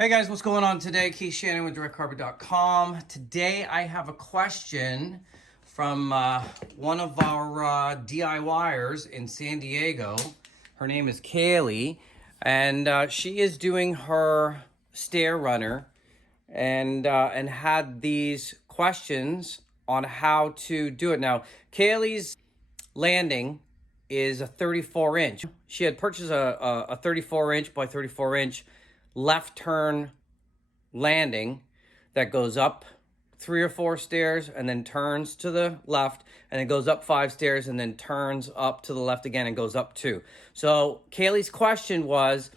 Hey guys, what's going on today? Keith Shannon with directcarpet.com. Today I have a question from one of our DIYers in San Diego. Her name is Kailey, and she is doing her stair runner and had these questions on how to do it. Now, Kailey's landing is a 34 inch. She had purchased a 34 inch by 34 inch left turn landing that goes up 3 or 4 stairs and then turns to the left, and then goes up 5 stairs and then turns up to the left again and goes up 2. So Kailey's question was,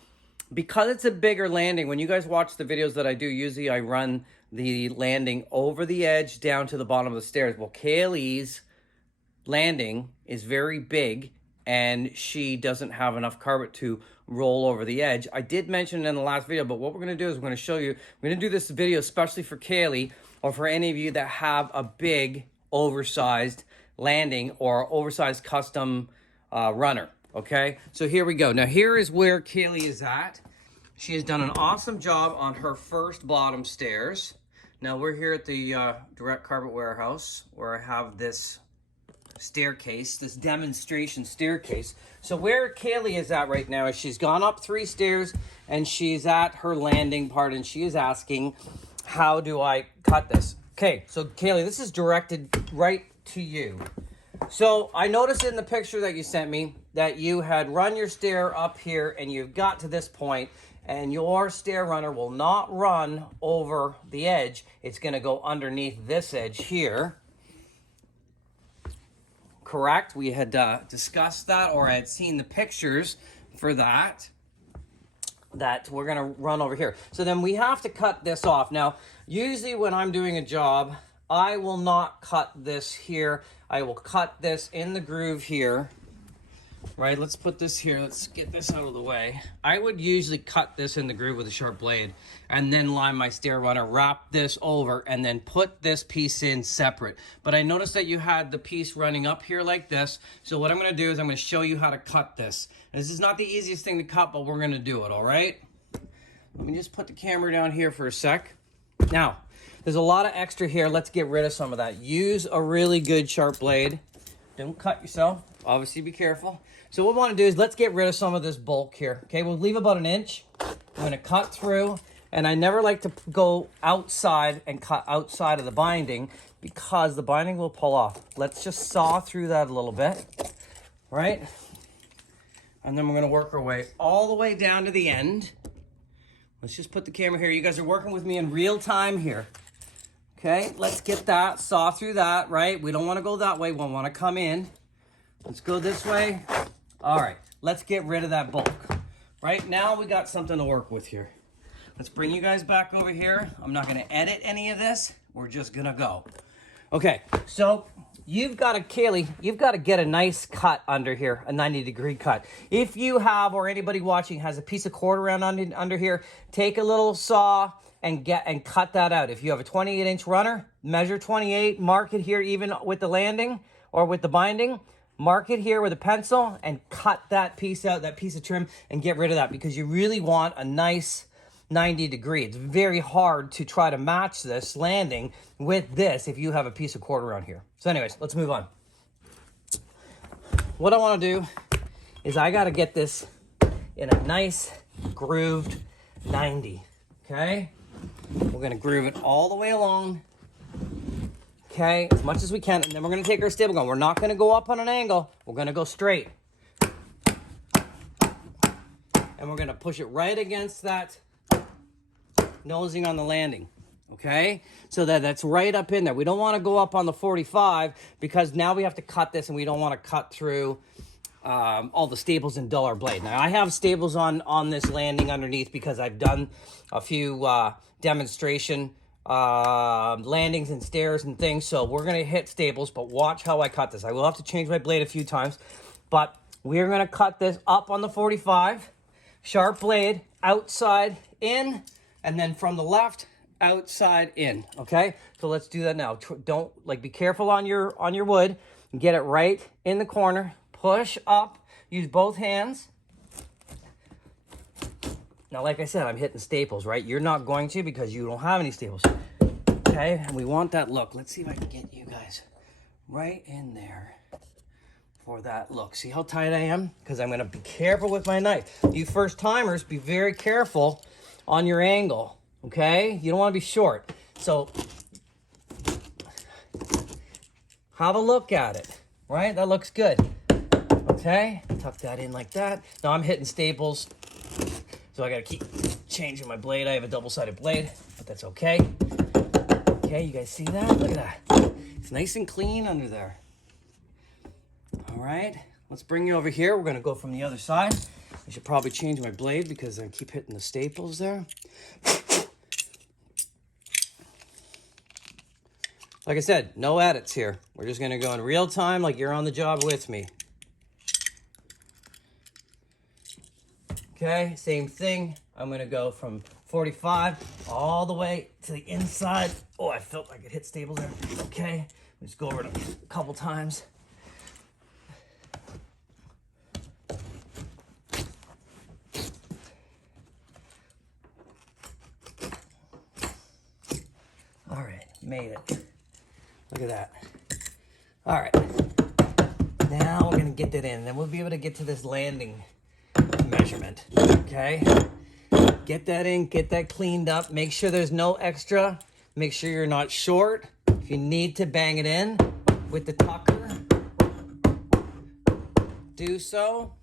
because it's a bigger landing, when you guys watch the videos that I do, usually I run the landing over the edge down to the bottom of the stairs. Well, Kailey's landing is very big and she doesn't have enough carpet to roll over the edge. I did mention it in the last video, but what we're going to do is we're going to show you, we're going to do this video especially for Kailey, or for any of you that have a big oversized landing or oversized custom runner. Okay, so here we go. Now here is where Kailey is at. She has done an awesome job on her first bottom stairs. Now we're here at the Direct Carpet Warehouse, where I have this staircase, this demonstration staircase. So where Kailey is at right now is she's gone up 3 stairs and she's at her landing part, and she is asking, how do I cut this? Okay, so Kailey, this is directed right to you. So I noticed in the picture that you sent me that you had run your stair up here and you've got to this point, and your stair runner will not run over the edge. It's going to go underneath this edge here. Correct? We had discussed that, or I had seen the pictures for that we're going to run over here. So then we have to cut this off. Now, usually when I'm doing a job, I will not cut this here. I will cut this in the groove here. Right, let's put this here. Let's get this out of the way. I would usually cut this in the groove with a sharp blade and then line my stair runner, wrap this over, and then put this piece in separate. But I noticed that you had the piece running up here like this. So what I'm going to do is I'm going to show you how to cut this. This is not the easiest thing to cut, but we're going to do it, all right? Let me just put the camera down here for a sec. Now, there's a lot of extra here. Let's get rid of some of that. Use a really good sharp blade. Don't cut yourself. Obviously, be careful. So what we want to do is let's get rid of some of this bulk here. Okay, we'll leave about 1 inch. I'm going to cut through, and I never like to go outside and cut outside of the binding because the binding will pull off. Let's just saw through that a little bit, right? And then we're going to work our way all the way down to the end. Let's just put the camera here. You guys are working with me in real time here. Okay, let's get that, saw through that, right? We don't want to go that way. We want to come in. Let's go this way. All right, let's get rid of that bulk. Right now, we got something to work with here. Let's bring you guys back over here. I'm not gonna edit any of this. We're just gonna go. Okay, so you've got to, Kailey, you've got to get a nice cut under here, a 90-degree cut. If you have, or anybody watching has a piece of cord around under here, take a little saw and cut that out. If you have a 28-inch runner, measure 28, mark it here even with the landing or with the binding. Mark it here with a pencil and cut that piece out, that piece of trim, and get rid of that, because you really want a nice 90-degree. It's very hard to try to match this landing with this if you have a piece of cord around here. So anyways, let's move on. What I want to do is I got to get this in a nice grooved 90, okay? We're going to groove it all the way along. Okay, as much as we can, and then we're going to take our stable gun. We're not going to go up on an angle. We're going to go straight. And we're going to push it right against that nosing on the landing. Okay, so that's right up in there. We don't want to go up on the 45 because now we have to cut this, and we don't want to cut through all the staples and dull our blade. Now, I have staples on this landing underneath because I've done a few demonstration landings and stairs and things, so we're going to hit staples, but watch how I cut this. I will have to change my blade a few times, but we're going to cut this up on the 45, sharp blade, outside in, and then from the left, outside in. Okay, so let's do that now. Don't, be careful on your wood. Get it right in the corner. Push up, use both hands, Now, like I said, I'm hitting staples, right? You're not going to because you don't have any staples. Okay, and we want that look. Let's see if I can get you guys right in there for that look. See how tight I am? Because I'm gonna be careful with my knife. You first timers, be very careful on your angle, okay? You don't wanna be short. So, have a look at it, right? That looks good, okay? Tuck that in like that. Now I'm hitting staples, so I gotta keep changing my blade. I have a double-sided blade, but that's okay. Okay, you guys see that? Look at that. It's nice and clean under there. All right, let's bring you over here. We're gonna go from the other side. I should probably change my blade because I keep hitting the staples there. Like I said, no edits here. We're just gonna go in real time like you're on the job with me. Okay, same thing. I'm gonna go from 45 all the way to the inside. Oh, I felt like it hit staples there. Okay, let's go over it a couple times. All right, made it. Look at that. All right, now we're gonna get that in, and then we'll be able to get to this landing measurement, okay? Get that in, get that cleaned up. Make sure there's no extra. Make sure you're not short. If you need to bang it in with the tucker, do so.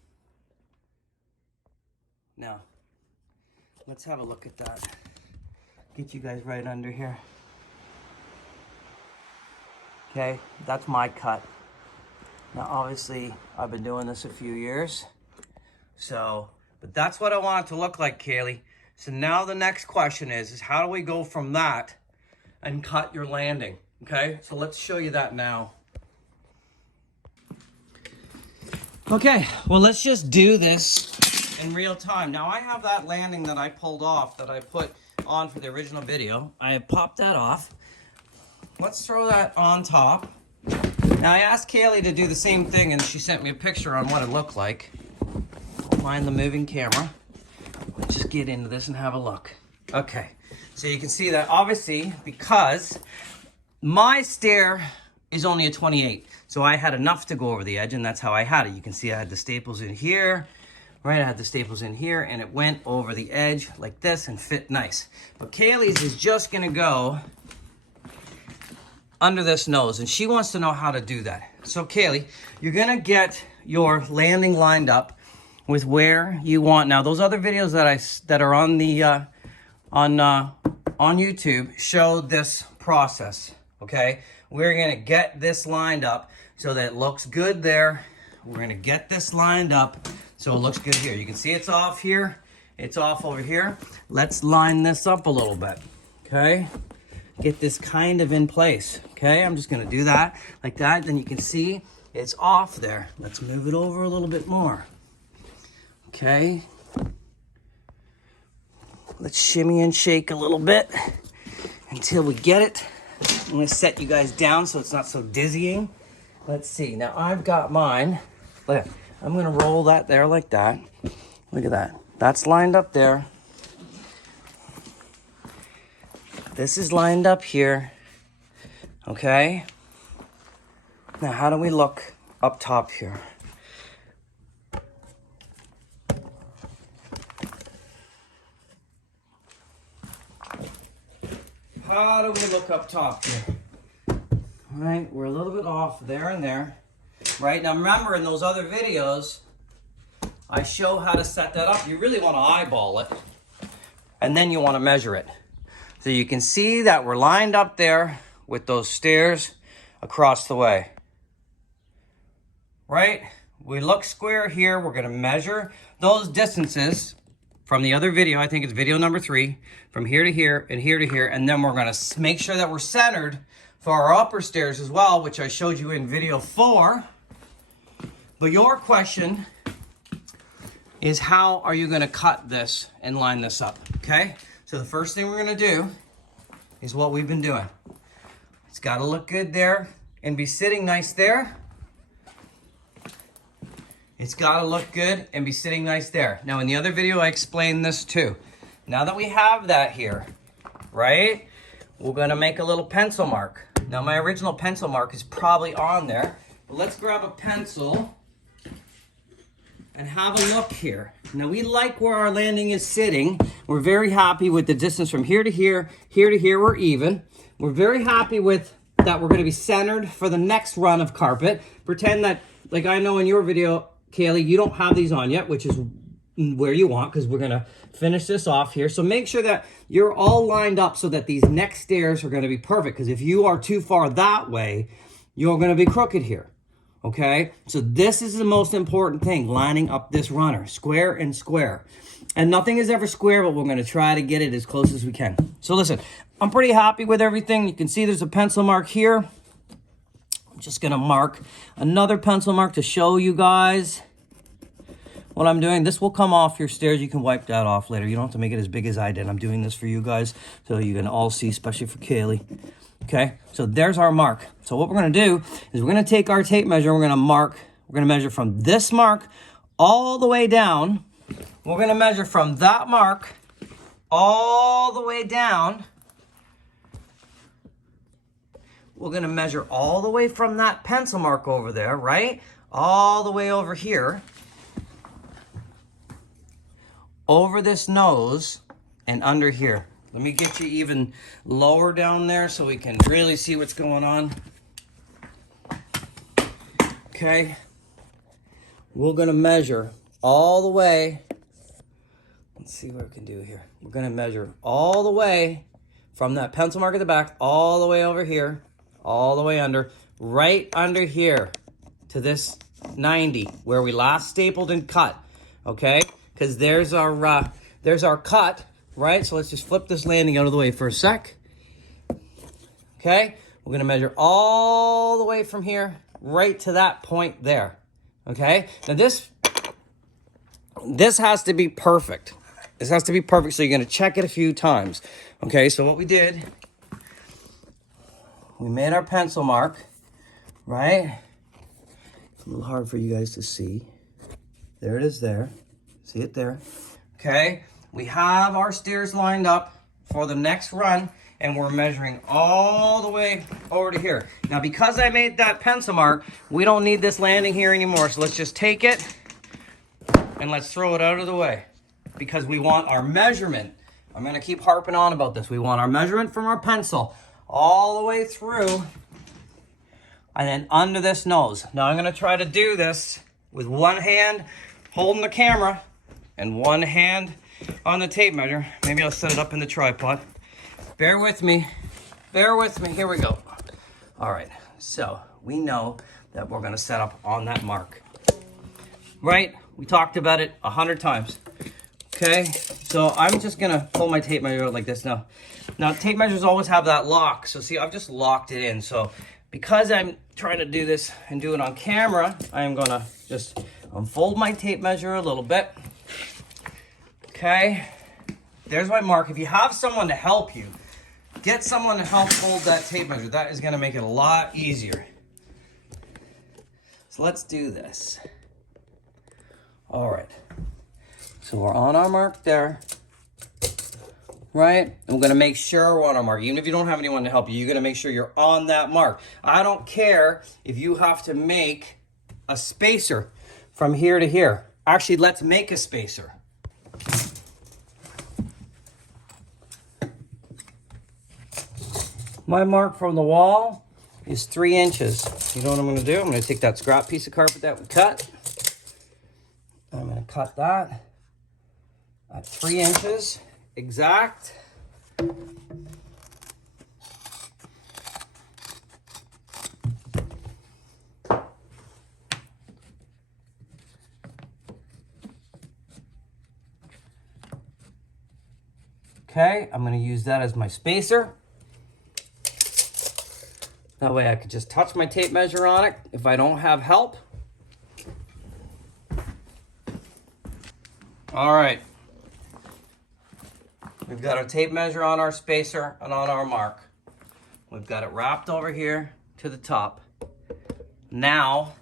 Now, let's have a look at that. Get you guys right under here. Okay, that's my cut. Now, obviously, I've been doing this a few years. So, but that's what I want it to look like, Kailey. So now the next question is how do we go from that and cut your landing? Okay, so let's show you that now. Okay, well, let's just do this in real time. Now, I have that landing that I pulled off that I put on for the original video. I have popped that off. Let's throw that on top. Now, I asked Kailey to do the same thing, and she sent me a picture on what it looked like. Don't mind the moving camera. Let's just get into this and have a look. Okay, so you can see that obviously because my stair is only a 28, so I had enough to go over the edge, and that's how I had it. You can see I had the staples in here, right? I had the staples in here, and it went over the edge like this and fit nice. But Kailey's is just gonna go under this nose, and she wants to know how to do that. So Kailey, you're gonna get your landing lined up with where you want. Now, those other videos that are on the on YouTube show this process. Okay, we're gonna get this lined up so that it looks good there. We're gonna get this lined up so it looks good here. You can see it's off here, it's off over here. Let's line this up a little bit. Okay, get this kind of in place. Okay, I'm just gonna do that like that. Then you can see it's off there. Let's move it over a little bit more. Okay, let's shimmy and shake a little bit until we get it. I'm gonna set you guys down so it's not so dizzying. Let's see, now I've got mine. Look, I'm gonna roll that there like that. Look at that, that's lined up there. This is lined up here, okay? Now how do we look up top here? How do we look up top here? All right, we're a little bit off there and there. Right, now remember in those other videos, I show how to set that up. You really want to eyeball it, and then you want to measure it. So you can see that we're lined up there with those stairs across the way. Right, we look square here. We're gonna measure those distances from the other video. I think it's video number 3, from here to here and here to here. And then we're gonna make sure that we're centered for our upper stairs as well, which I showed you in video 4. But your question is how are you gonna cut this and line this up, okay? So the first thing we're gonna do is what we've been doing. It's gotta look good there and be sitting nice there. It's gotta look good and be sitting nice there. Now in the other video, I explained this too. Now that we have that here, right? We're gonna make a little pencil mark. Now my original pencil mark is probably on there, but let's grab a pencil and have a look here. Now we like where our landing is sitting. We're very happy with the distance from here to here to here, we're even. We're very happy with that we're gonna be centered for the next run of carpet. Pretend that, like I know in your video, Kailey, you don't have these on yet, which is where you want, because we're gonna finish this off here. So make sure that you're all lined up so that these next stairs are gonna be perfect, because if you are too far that way, you're gonna be crooked here, okay? So this is the most important thing, lining up this runner, square and square. And nothing is ever square, but we're gonna try to get it as close as we can. So listen, I'm pretty happy with everything. You can see there's a pencil mark here. I'm just gonna mark another pencil mark to show you guys what I'm doing. This will come off your stairs. You can wipe that off later. You don't have to make it as big as I did. I'm doing this for you guys so you can all see, especially for Kailey. Okay, so there's our mark. So what we're gonna do is we're gonna take our tape measure, we're gonna measure from this mark all the way down. We're gonna measure from that mark all the way down. We're gonna measure all the way from that pencil mark over there, right? All the way over here. Over this nose and under here. Let me get you even lower down there so we can really see what's going on. Okay. We're gonna measure all the way. Let's see what we can do here. We're gonna measure all the way from that pencil mark at the back, all the way over here, all the way under, right under here to this 90 where we last stapled and cut, okay? Because there's our cut, right? So let's just flip this landing out of the way for a sec. Okay, we're gonna measure all the way from here right to that point there. Okay, now this has to be perfect. This has to be perfect, so you're gonna check it a few times. Okay, so what we did, we made our pencil mark, right? It's a little hard for you guys to see. There it is there. See it there? Okay, we have our stairs lined up for the next run, and we're measuring all the way over to here. Now, because I made that pencil mark, we don't need this landing here anymore, so let's just take it and let's throw it out of the way, because we want our measurement. I'm gonna keep harping on about this. We want our measurement from our pencil all the way through and then under this nose. Now, I'm gonna try to do this with one hand holding the camera and one hand on the tape measure. Maybe I'll set it up in the tripod. Bear with me. Bear with me. Here we go. All right. So we know that we're going to set up on that mark. Right? We talked about it 100 times. Okay. So I'm just going to pull my tape measure out like this now. Now, tape measures always have that lock. So see, I've just locked it in. So because I'm trying to do this and do it on camera, I'm going to just unfold my tape measure a little bit. Okay, there's my mark. If you have someone to help you, get someone to help hold that tape measure. That is gonna make it a lot easier. So let's do this. All right, so we're on our mark there, right? And we're gonna make sure we're on our mark. Even if you don't have anyone to help you, you're gonna make sure you're on that mark. I don't care if you have to make a spacer from here to here. Actually, let's make a spacer. My mark from the wall is 3 inches. You know what I'm gonna do? I'm gonna take that scrap piece of carpet that we cut. I'm gonna cut that at 3 inches exact. Okay, I'm gonna use that as my spacer. That way I could just touch my tape measure on it if I don't have help. All right. We've got our tape measure on our spacer and on our mark. We've got it wrapped over here to the top. Now,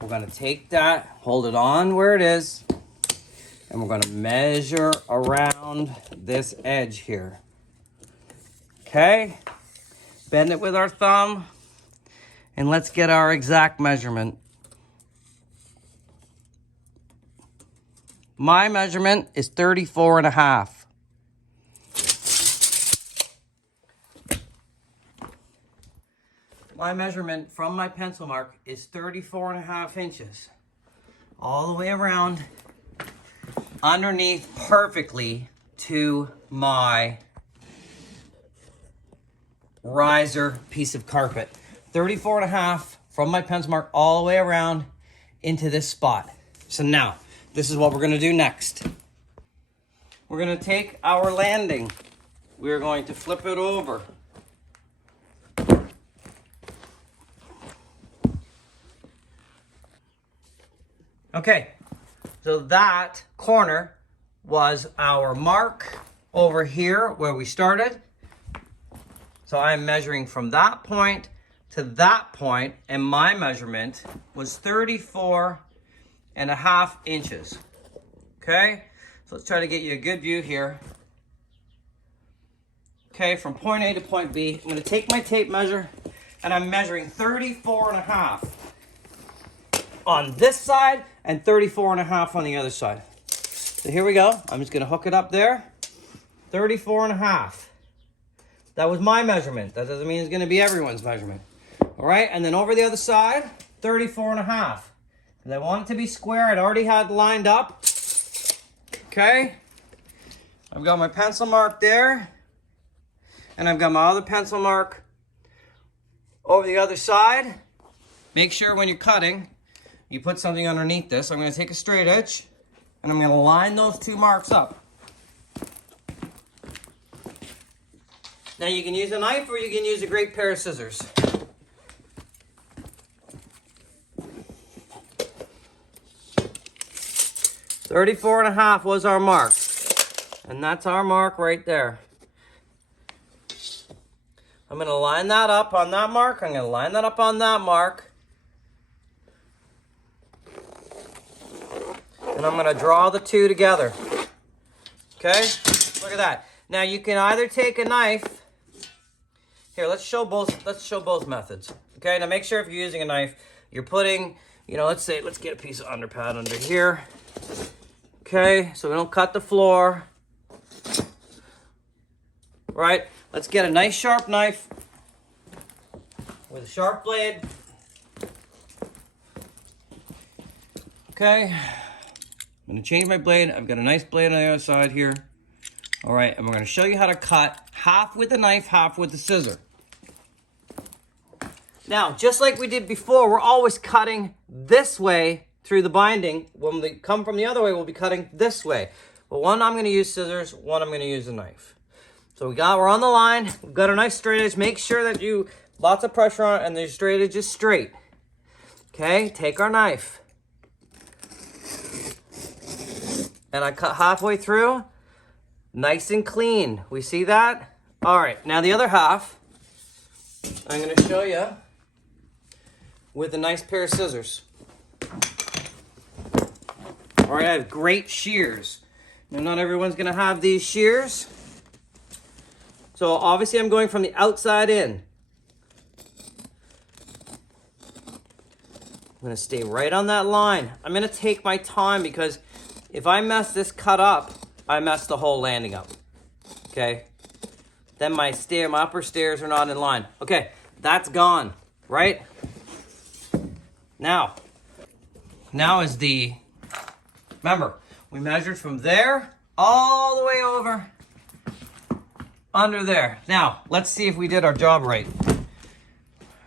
we're gonna take that, hold it on where it is, and we're gonna measure around this edge here. Okay? Bend it with our thumb, and let's get our exact measurement. My measurement is 34.5. My measurement from my pencil mark is 34.5 inches. All the way around, underneath perfectly to my riser piece of carpet. 34.5 from my pencil mark all the way around into this spot. So now, this is what we're gonna do next. We're gonna take our landing. We're going to flip it over. Okay, so that corner was our mark over here where we started. So I'm measuring from that point to that point, and my measurement was 34.5 inches. Okay, so let's try to get you a good view here. Okay, from point A to point B, I'm gonna take my tape measure, and I'm measuring 34.5 on this side and 34.5 on the other side. So here we go. I'm just gonna hook it up there. 34.5. That was my measurement. That doesn't mean it's gonna be everyone's measurement. All right, and then over the other side, 34.5. Because I want it to be square. I'd already had lined up. Okay. I've got my pencil mark there. And I've got my other pencil mark over the other side. Make sure when you're cutting, you put something underneath this. I'm going to take a straight edge, and I'm going to line those two marks up. Now you can use a knife or you can use a great pair of scissors. $34.5 was our mark. And that's our mark right there. I'm going to line that up on that mark. I'm going to line that up on that mark. And I'm going to draw the two together. Okay? Look at that. Now you can either take a knife. Here, let's show both methods. Okay? Now make sure if you're using a knife, you're putting, let's get a piece of underpad under here. Okay? So we don't cut the floor. Right? Let's get a nice sharp knife with a sharp blade. Okay? I'm going to change my blade. I've got a nice blade on the other side here. All right, and we're going to show you how to cut half with the knife, half with the scissor. Now, just like we did before, we're always cutting this way through the binding. When we come from the other way, we'll be cutting this way. But one I'm going to use scissors, one I'm going to use a knife. So we're on the line. We've got a nice straight edge. Make sure that lots of pressure on it and the straight edge is straight. Okay, take our knife. And I cut halfway through, nice and clean. We see that? All right, now the other half, I'm gonna show you with a nice pair of scissors. All right, I have great shears. Now, not everyone's gonna have these shears. So obviously I'm going from the outside in. I'm gonna stay right on that line. I'm gonna take my time because if I mess this cut up, I mess the whole landing up. Okay? Then my upper stairs are not in line. Okay, that's gone, right? Now is remember, we measured from there all the way over under there. Now, let's see if we did our job right.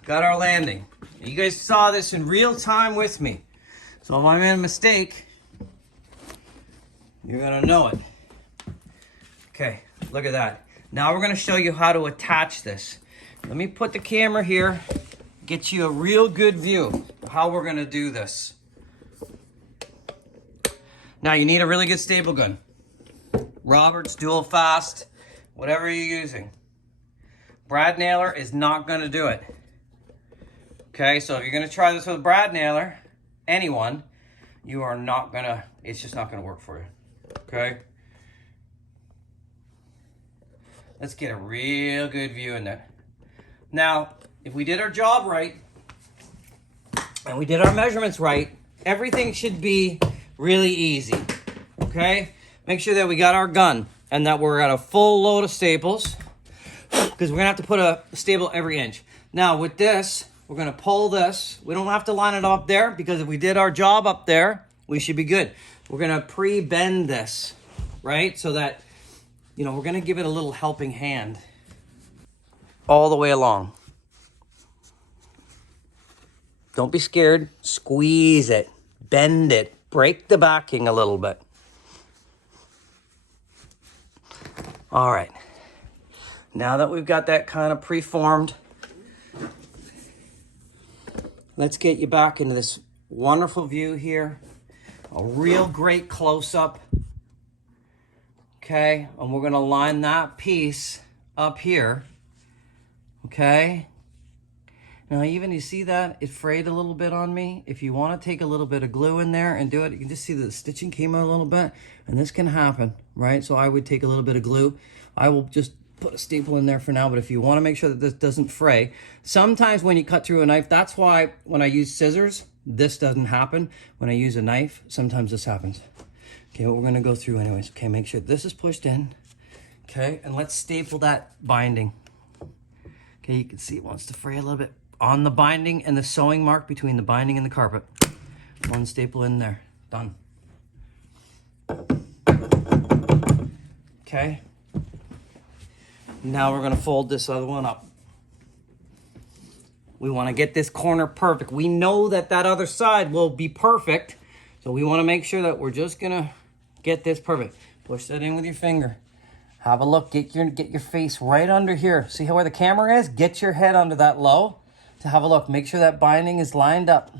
Got our landing. You guys saw this in real time with me. So if I made a mistake, you're gonna know it. Okay, look at that. Now we're gonna show you how to attach this. Let me put the camera here, get you a real good view of how we're gonna do this. Now you need a really good staple gun. Roberts, dual fast, whatever you're using. Brad nailer is not gonna do it. Okay, so if you're gonna try this with a brad nailer anyone, you are not gonna, it's just not gonna work for you, okay? Let's get a real good view in there. Now, if we did our job right, and we did our measurements right, everything should be really easy, okay? Make sure that we got our gun and that we're at a full load of staples, because we're gonna have to put a staple every inch. Now with this, we're gonna pull this. We don't have to line it up there, because if we did our job up there, we should be good. We're gonna pre-bend this, right? So that, you know, we're gonna give it a little helping hand all the way along. Don't be scared, squeeze it, bend it, break the backing a little bit. All right, now that we've got that kind of preformed, let's get you back into this wonderful view here. A real great close-up. Okay, and we're gonna line that piece up here. Okay. Now even, you see that? It frayed a little bit on me. If you wanna take a little bit of glue in there and do it, you can just see that the stitching came out a little bit, and this can happen, right? So I would take a little bit of glue. I will just put a staple in there for now, but if you wanna make sure that this doesn't fray, sometimes when you cut through a knife, that's why when I use scissors, this doesn't happen. When I use a knife, sometimes this happens. Okay, what we're gonna go through anyways. Okay, make sure this is pushed in. Okay, and let's staple that binding. Okay, you can see it wants to fray a little bit on the binding and the sewing mark between the binding and the carpet. One staple in there, done. Okay, now we're gonna fold this other one up. We wanna get this corner perfect. We know that that other side will be perfect, so we wanna make sure that we're just gonna get this perfect. Push that in with your finger. Have a look, get your face right under here. See how where the camera is? Get your head under that low to have a look. Make sure that binding is lined up.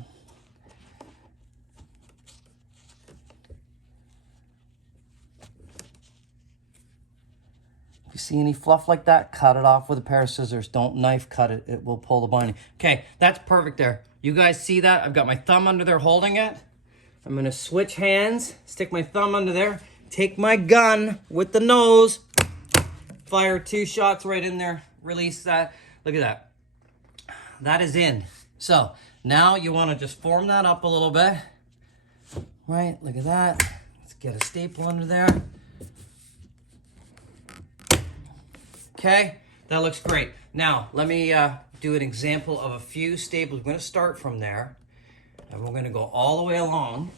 If you see any fluff like that, cut it off with a pair of scissors. Don't knife cut it, it will pull the binding. Okay, that's perfect there. You guys see that? I've got my thumb under there holding it. I'm gonna switch hands, stick my thumb under there, take my gun with the nose, fire 2 shots right in there, release that. Look at that. That is in. So now you want to just form that up a little bit. Right, look at that. Let's get a staple under there. Okay, that looks great. Now let me do an example of a few staples. We're going to start from there, and we're going to go all the way along.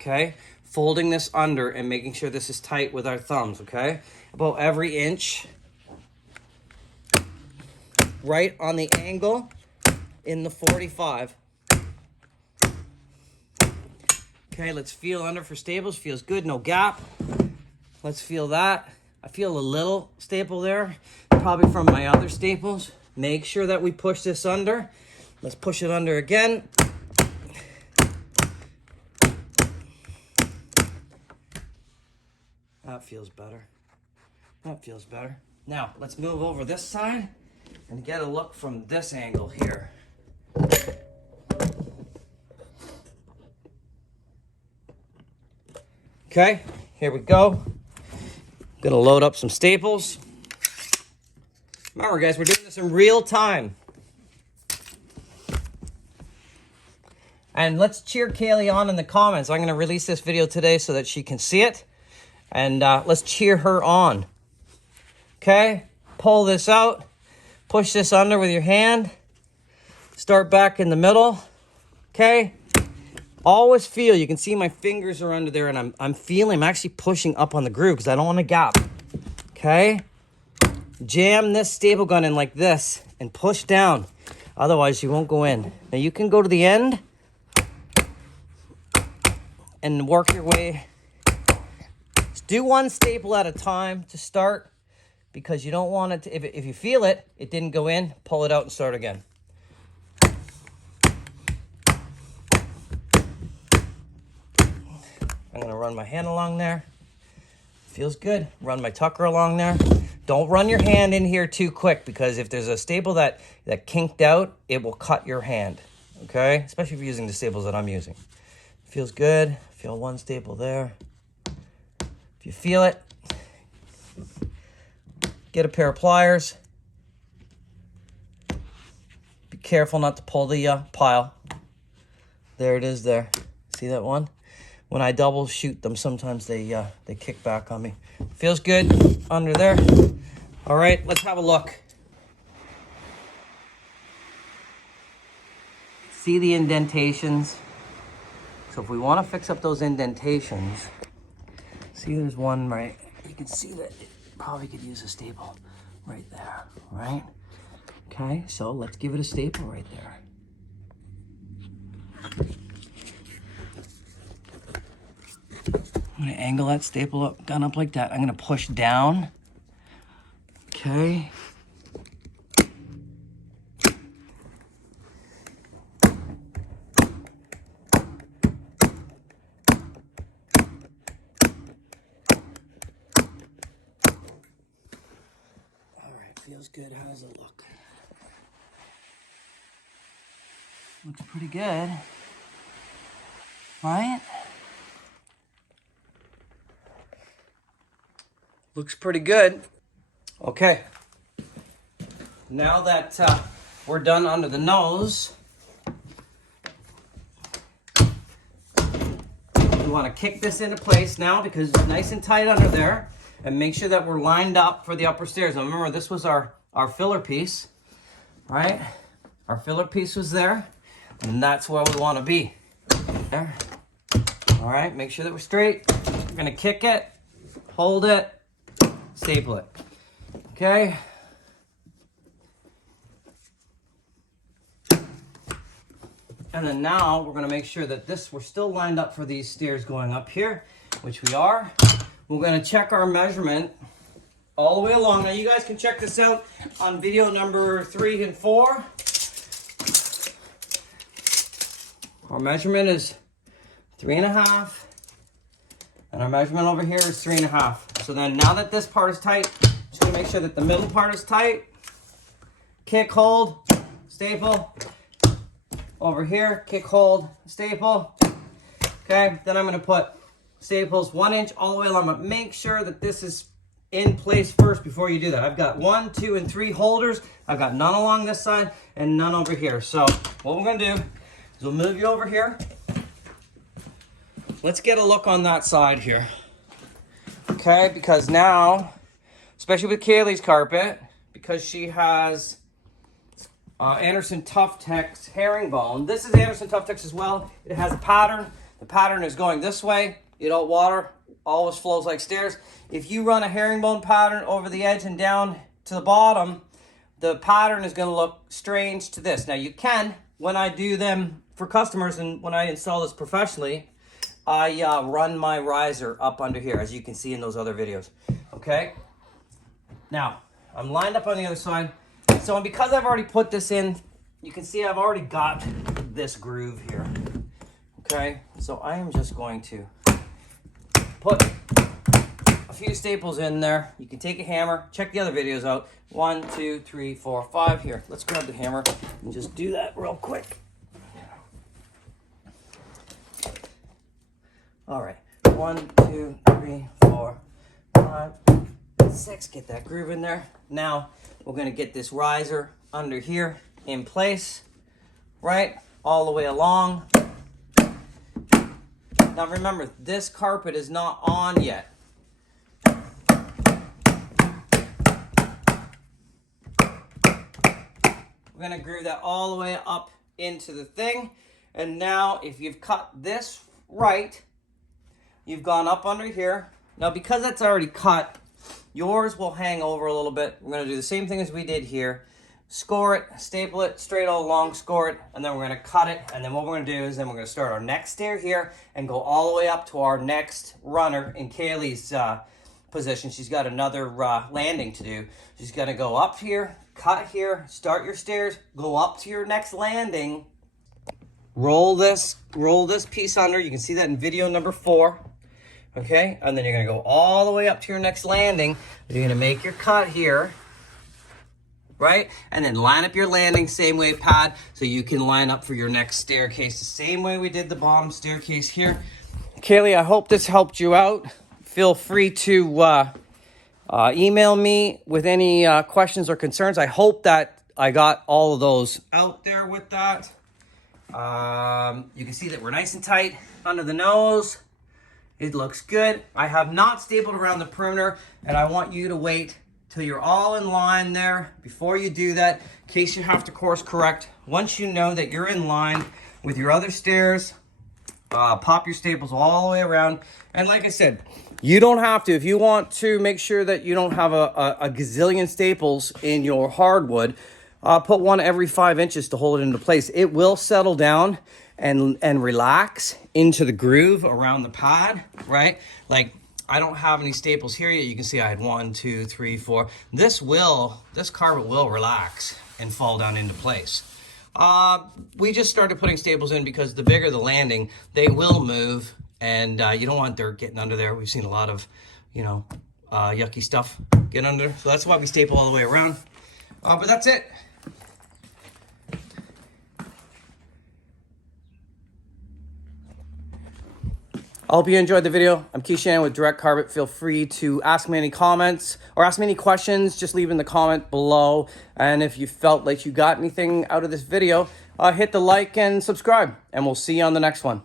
Okay, folding this under and making sure this is tight with our thumbs. Okay, about every inch, right on the angle in the 45. Okay, let's feel under for staples. Feels good, no gap. Let's feel that. I feel a little staple there, probably from my other staples. Make sure that we push this under. Let's push it under again. That feels better. That feels better. Now, let's move over this side and get a look from this angle here. Okay, here we go. Gonna load up some staples. Remember guys, we're doing this in real time. And let's cheer Kailey on in the comments. I'm gonna release this video today so that she can see it. And let's cheer her on. Okay, pull this out. Push this under with your hand. Start back in the middle. Okay. Always feel, you can see my fingers are under there, and I'm feeling, I'm actually pushing up on the groove because I don't want a gap. Okay? Jam this staple gun in like this and push down. Otherwise, you won't go in. Now you can go to the end and work your way. Just do one staple at a time to start, because you don't want it to, if you feel it, it didn't go in, pull it out and start again. I'm gonna run my hand along there. Feels good. Run my tucker along there. Don't run your hand in here too quick, because if there's a staple that kinked out, it will cut your hand. okay? Especially if you're using the staples that I'm using. Feels good. Feel one staple there. If you feel it, get a pair of pliers. Be careful not to pull the pile. There it is there. See that one? When I double shoot them, sometimes they kick back on me. Feels good under there. All right, let's have a look. See the indentations? So if we want to fix up those indentations, see there's one right, you can see that it probably could use a staple right there, right? Okay, so let's give it a staple right there. I'm gonna angle that staple up, gun up like that. I'm gonna push down, okay? Feels good. How does it look? Looks pretty good, right? Looks pretty good. Okay. Now that we're done under the nose, we want to kick this into place now because it's nice and tight under there. And make sure that we're lined up for the upper stairs. Now remember, this was our filler piece, right? Our filler piece was there, and that's where we want to be. There. All right, make sure that we're straight. We're gonna kick it, hold it, staple it, okay? And then now we're gonna make sure that we're still lined up for these stairs going up here, which we are. We're going to check our measurement all the way along. Now you guys can check this out on video number 3 and 4. Our measurement is 3.5. And our measurement over here is 3.5. So then now that this part is tight, just going to make sure that the middle part is tight. Kick, hold, staple. Over here, kick, hold, staple. Okay, then I'm going to put staples 1 inch all the way along, but make sure that this is in place first before you do that. I've got 1, 2, and 3 holders. I've got none along this side and none over here. So what we're gonna do is we'll move you over here. Let's get a look on that side here. Okay, because now, especially with Kailey's carpet, because she has Anderson Tuftex herringbone. This is Anderson Tuftex as well. It has a pattern. The pattern is going this way. You know, water always flows like stairs. If you run a herringbone pattern over the edge and down to the bottom, the pattern is going to look strange to this. Now you can, when I do them for customers and when I install this professionally, I run my riser up under here, as you can see in those other videos. Okay? Now, I'm lined up on the other side. So because I've already put this in, you can see I've already got this groove here. Okay? So I am just going to put a few staples in there. You can take a hammer, check the other videos out. 1, 2, 3, 4, 5 here. Let's grab the hammer and just do that real quick. All right, 1, 2, 3, 4, 5, 6. Get that groove in there. Now we're gonna get this riser under here in place, right? All the way along. Now remember, this carpet is not on yet. We're gonna groove that all the way up into the thing. And now if you've cut this right, you've gone up under here. Now because that's already cut, yours will hang over a little bit. We're gonna do the same thing as we did here. Score it, staple it straight all along, score it, and then we're gonna cut it. And then what we're gonna do is then we're gonna start our next stair here and go all the way up to our next runner in Kailey's position. She's got another landing to do. She's gonna go up here, cut here, start your stairs, go up to your next landing, roll this piece under. You can see that in video number 4. Okay, and then you're gonna go all the way up to your next landing. You're gonna make your cut here. right? And then line up your landing same way, pad, so you can line up for your next staircase the same way we did the bottom staircase here. Kaylee, I hope this helped you out. Feel free to email me with any questions or concerns. I hope that I got all of those out there with that. You can see that we're nice and tight under the nose. It looks good. I have not stapled around the perimeter, and I want you to wait till you're all in line there before you do that, in case you have to course correct. Once you know that you're in line with your other stairs, pop your staples all the way around. And like I said, you don't have to. If you want to make sure that you don't have a gazillion staples in your hardwood, put one every 5 inches to hold it into place. It will settle down and relax into the groove around the pad, right? Like, I don't have any staples here yet. You can see I had 1, 2, 3, 4. This carpet will relax and fall down into place. We just started putting staples in because the bigger the landing, they will move, and you don't want dirt getting under there. We've seen a lot of, yucky stuff get under. So that's why we staple all the way around. But that's it. I hope you enjoyed the video. I'm Keishan with Direct Carpet. Feel free to ask me any comments or ask me any questions. Just leave in the comment below. And if you felt like you got anything out of this video, hit the like and subscribe. And we'll see you on the next one.